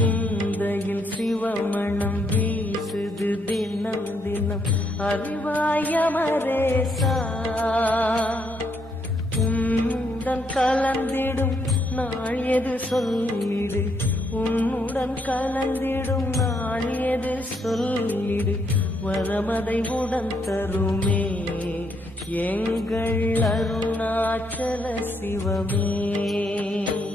சிந்தையில் சிவமணம் வீசுது தினம் தினம் அறிவாயமரேசா உன்னுடன் கலந்திடும் நாள் எது சொல்லிடு உன்னுடன் கலந்திடும் நாள் எது சொல்லிடு வரமதை உடன் தருமே எங்கள் அருணாச்சல சிவமே.